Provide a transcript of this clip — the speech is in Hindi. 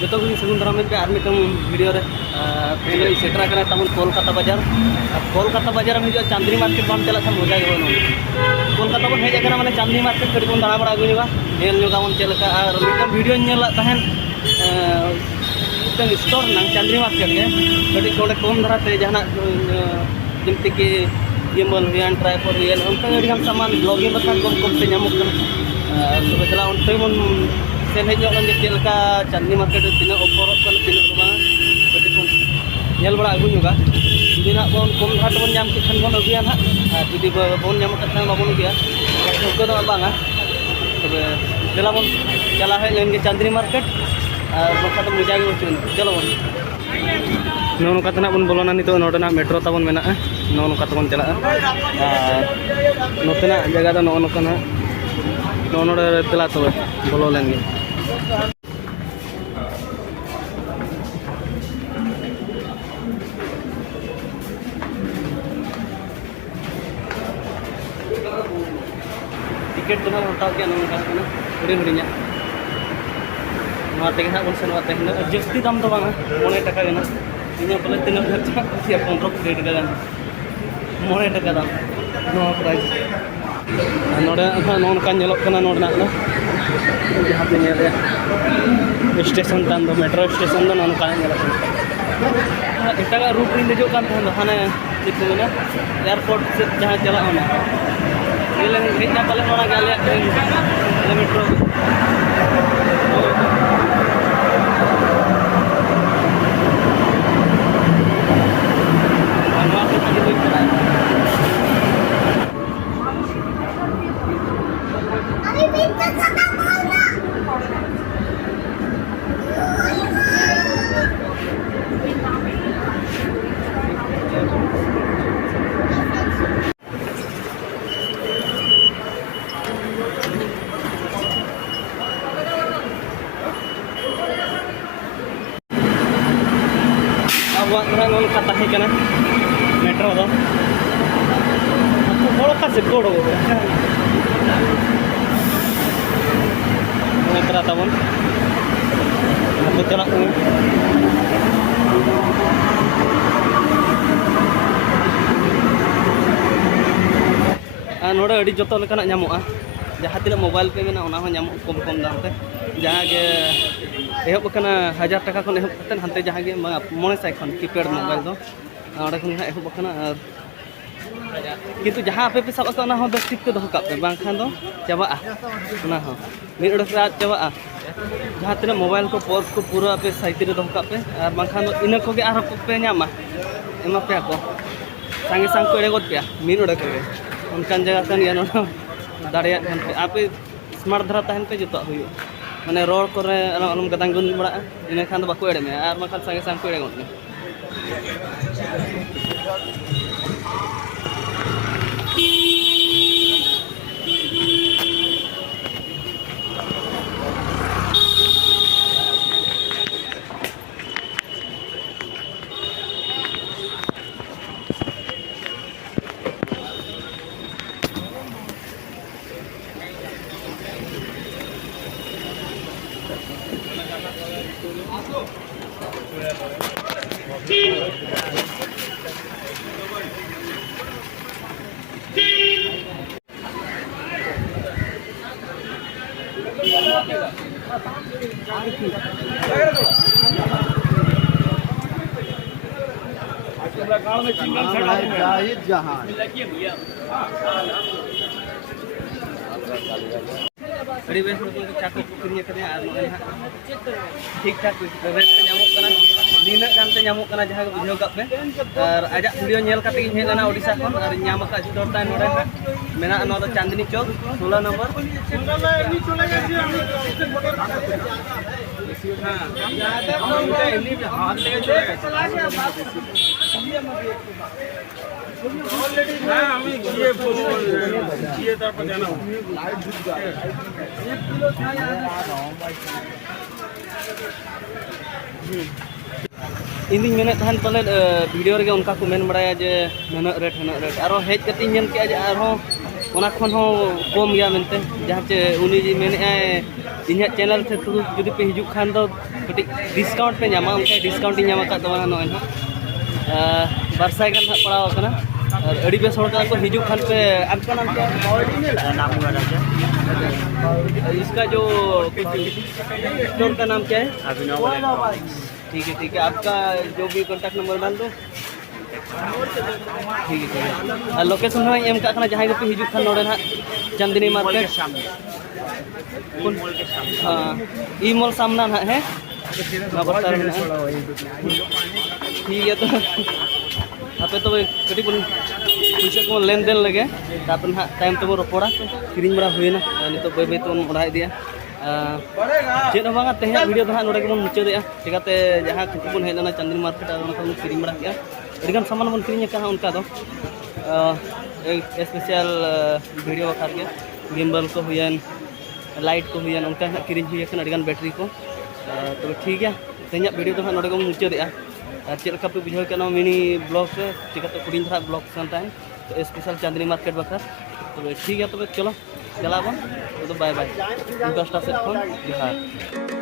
जो तो सगुन दाराम पे आर मिटम वीडियो रे तेल सेटरा कना तमन कोलकाता बाजार में जो चांदनी मार्केट बाम चला था मजा गयो नो कोलकाता बन हेज माने चांदनी मार्केट कड़ी बन दाड़ा बड़ा गुजुगा नेल न्योगा मन चलका और मिटम वीडियो नेला तहन मिटम स्टोर नंग चांदनी मार्केट के कड़ी कोडे कम धरा ते जहाना जमते के गिम्बल हुयान ट्राइपॉड हुयान उनका अड़ी हम सामान ब्लॉगिंग बखान कम ते ᱧᱟᱢᱚᱜ कना तो चला उनते मन सेन हेज ᱧᱚᱜ ᱞᱮᱱ ᱪᱮᱫ ᱞᱮᱠᱟ चांदनी मार्केट तीना ऑफर कना तीना बा कड़ी बन नेल बड़ा अगु ᱧᱚᱜᱟ जुदी ना बन कम धरा बन ᱧᱟᱢ के खान बन अगुया ना जुदी बन ᱧᱟᱢ ᱠᱟᱛᱷᱟ बाबन अगुया उनको दो बांगा तबे चला बन चला है लेन के चांदनी मार्केट और बखा तो मजा गे बचुन चलो बन नो नो कतना बन बोलोना नितो नोडना मेट्रो ताबन मेना नो नो कतना बन चला नोतना जगह दो नो नो कना नो नो तला तो बोलो लेन गे टिकट तो हटाव के नो कना हुडी हुडीnya नवा तेगे बन सेनवा तेहना जस्ती दाम तो बांगा 9 टाका गना इना बोले तीना खर्चा या 15 रेट गन 9 टाका दाम नो प्राइस नोडे नोन का नेलोक कना नोडना ना जहां पे नेले स्टेशन तान दो मेट्रो स्टेशन दो नोन का नेलोक इटागा रूट इन जो कान था हाने चितने एयरपोर्ट से जहां चला होना ये लेन हेजना पाले नोना गाले मेट्रो नोन कता है कना मेट्रो दो थोड़ा का से कोड हो मेट्रो ताबन तो चला नोडे अड़ी जतो लेकाना ᱧᱟᱢᱚᱜᱼᱟ जहाँ तीन मोबाइल पे मेना ओना हो ᱧᱟᱢᱚᱜ कम कम दाम ते जहाँ के एहब कना 1000 टाका खन एहब कतन हनते जहाँ के मोने साइ खन कीपैड मोबाइल दो ओडे खन एहब कना किंतु जहाँ पे सब ना हो दस टिक दो पे बांखान दो चाबा ना हो मिड ओडे रात चाबा जहाँ तीन मोबाइल को पोर्ट को पूरा पे साइट रे दो पे और बांखान दो इन को के आरो पे ᱧᱟᱢᱟ एमा पे को संगे संग को एड़े गोद पे मिड ओडे के उनकान जगह कन या नो दाड़िया खान पे आपे स्मार्ट धरा तहन पे जतो हुयो माने रोड करे अलम गदांग गुन बड़ा इन खान बाको एड़े में और मखान संगे संग को एड़े गोद में अड़ी बेस चाको किरिया करे ठीक ठाक रेट पे ᱧᱟᱢᱚᱜ कना नीना कानते ᱧᱟᱢᱚᱜ कना जहां बुझाव का पे और आजा वीडियो नेल काते गिन हेलाना ओडिसा खन और ᱧᱟᱢ का स्टोर ता नोडे मेना नो चांदनी चौक 16 नंबर इन मेन तहन पाले वीडियो रे उनका को मेन बड़ाया जे नना रेट और हेज कते के ओना खन हो कम गया मेनते जहाँ चे उनी जी मेने इन चैनल से तो जुदी पे हिजू खान दो कटी डिस्काउंट पे नामा उनके डिस्काउंट नामा का तबना नो एन बरसाई गन पड़ाव कना और अड़ी बेस होड़ को हिजू खान पे आपका नाम क्या है? नाम हुआ राजा। इसका जो स्टोर का नाम क्या है? अभिनव। ठीक है आपका जो भी कॉन्टैक्ट नंबर डाल दो। ठीक है लोकेशन हो एम का जहाँ पे हिजू खान नोड़े ना चांदनी मार्केट हाँ ई मॉल सामना ना है ठीक है तो आप तो कटी बन पैसा को लेन देन लगे तापर ना टाइम तब रोपड़ा किरिंग बड़ा हुईना नितो बै बै तबन बढ़ा दिया चेद बांगा तेज वीडियो तो नोड़े गेबन मुचादेया चिकाते जहाँ कुकु बन हेजना चांदनी मार्केट किरिंग बड़ा किया अड़ीगान सामान बन किरिंग का उनका दो स्पेशल वीडियो बखा के गिम्बल को हुयन लाइट को हुयन उनका किरिंग हुई अड़ीगान बैटरी को तो ठीक है तेज वीडियो तो नोड़े गेबन मुचादेया चेक पे बुझे के मिनी ब्लॉग से चिकाते कुड़ी धरा ब्लॉग संता है तो स्पेशल चांदनी मार्केट बखरा तो ठीक है तो चलो चला बन तो बाय बाय इंटरेस्ट से जोहार।